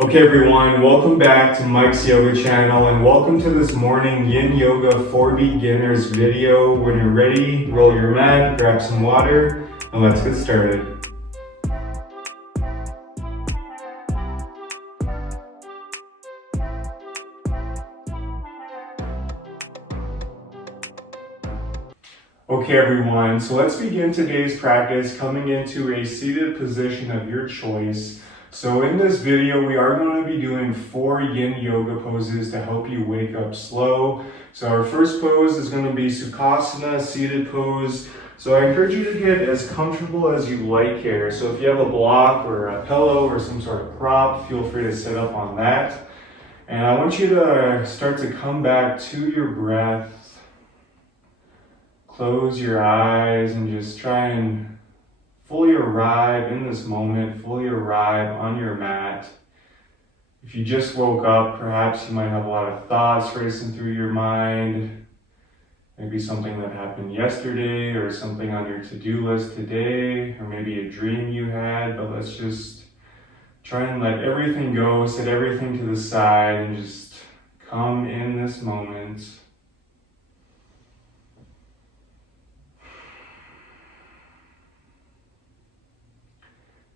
Okay everyone, welcome back to Mike's Yoga channel and welcome to this morning Yin Yoga for Beginners video. When you're ready, roll your mat, grab some water, and let's get started. Okay everyone, so let's begin today's practice coming into a seated position of your choice. So in this video, we are going to be doing 4 Yin Yoga poses to help you wake up slow. So our first pose is going to be Sukhasana, seated pose. So I encourage you to get as comfortable as you like here. So if you have a block or a pillow or some sort of prop, feel free to sit up on that. And I want you to start to come back to your breath. Close your eyes and just try and fully arrive in this moment, fully arrive on your mat. If you just woke up, perhaps you might have a lot of thoughts racing through your mind. Maybe something that happened yesterday or something on your to-do list today, or maybe a dream you had, but let's just try and let everything go, set everything to the side and just come in this moment.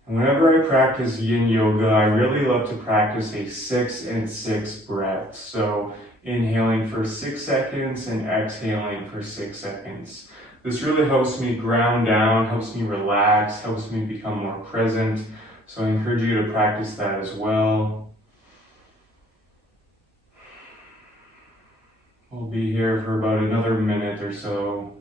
Whenever I practice Yin Yoga, I really love to practice a 6 and 6 breath. So inhaling for 6 seconds and exhaling for 6 seconds. This really helps me ground down, helps me relax, helps me become more present. So I encourage you to practice that as well. We'll be here for about another minute or so.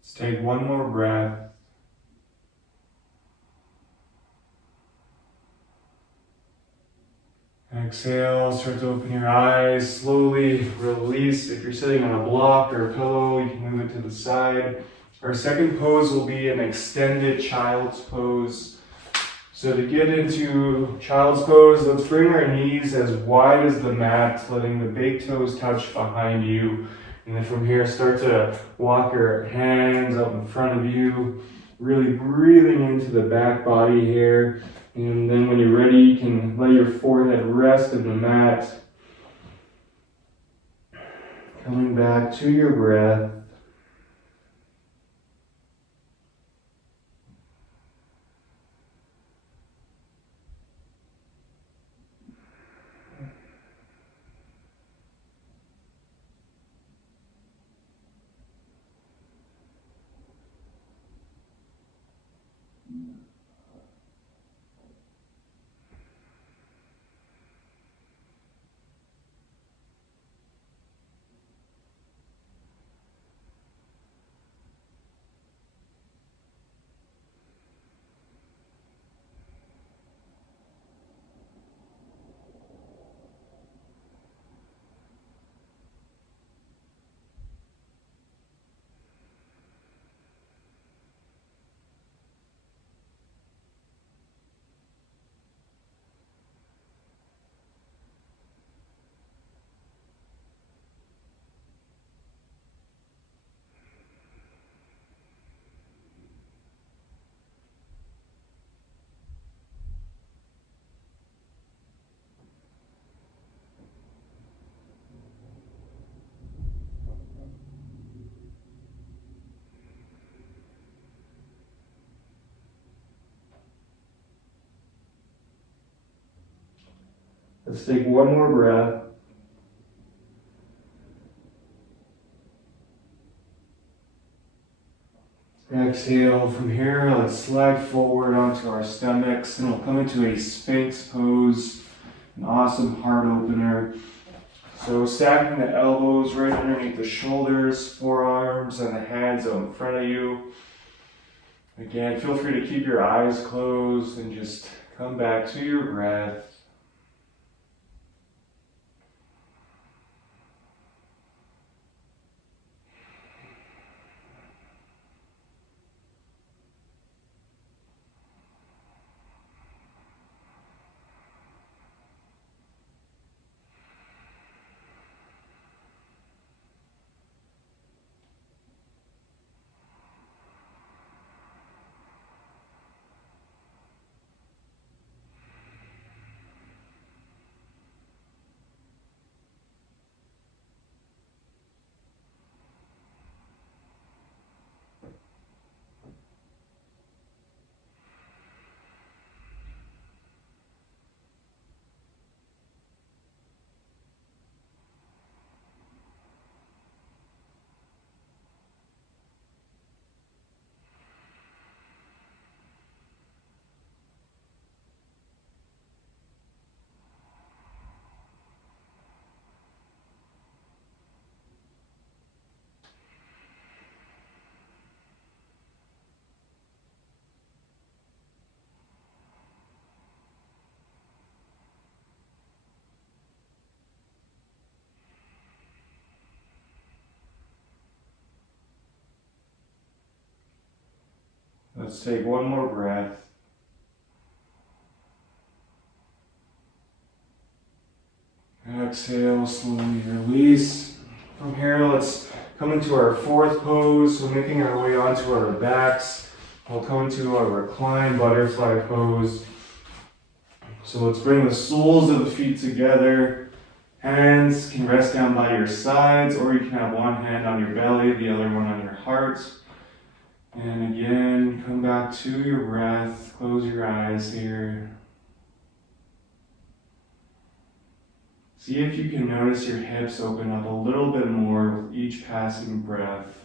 Let's take one more breath. Exhale, start to open your eyes, slowly release. If you're sitting on a block or a pillow, you can move it to the side. Our second pose will be an extended child's pose. So to get into child's pose, let's bring our knees as wide as the mat, letting the big toes touch behind you. And then from here, start to walk your hands up in front of you, really breathing into the back body here. And then when you're ready, you can let your forehead rest in the mat. Coming back to your breath. Let's take one more breath. Exhale. From here, let's slide forward onto our stomachs and we'll come into a Sphinx pose, an awesome heart opener. So stacking the elbows right underneath the shoulders, forearms, and the hands out in front of you. Again, feel free to keep your eyes closed and just come back to your breath. Let's take one more breath. Exhale, slowly release. From here, let's come into our fourth pose. So making our way onto our backs. We'll come into a reclined butterfly pose. So let's bring the soles of the feet together. Hands can rest down by your sides, or you can have one hand on your belly, the other one on your heart. And again, come back to your breath. Close your eyes here. See if you can notice your hips open up a little bit more with each passing breath.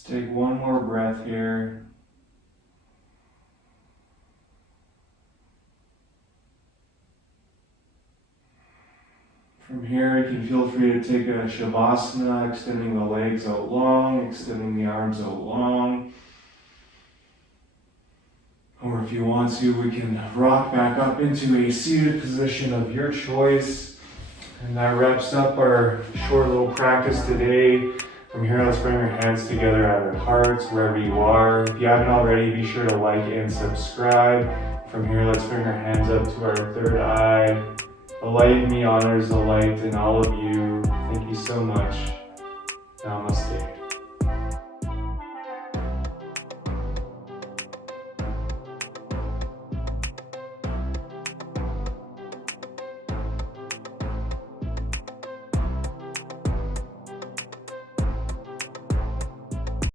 Let's take one more breath here. From here, you can feel free to take a Shavasana, extending the legs out long, extending the arms out long. Or if you want to, we can rock back up into a seated position of your choice. And that wraps up our short little practice today. From here, let's bring our hands together at our hearts, wherever you are. If you haven't already, be sure to like and subscribe. From here, let's bring our hands up to our third eye. The light in me honors the light in all of you. Thank you so much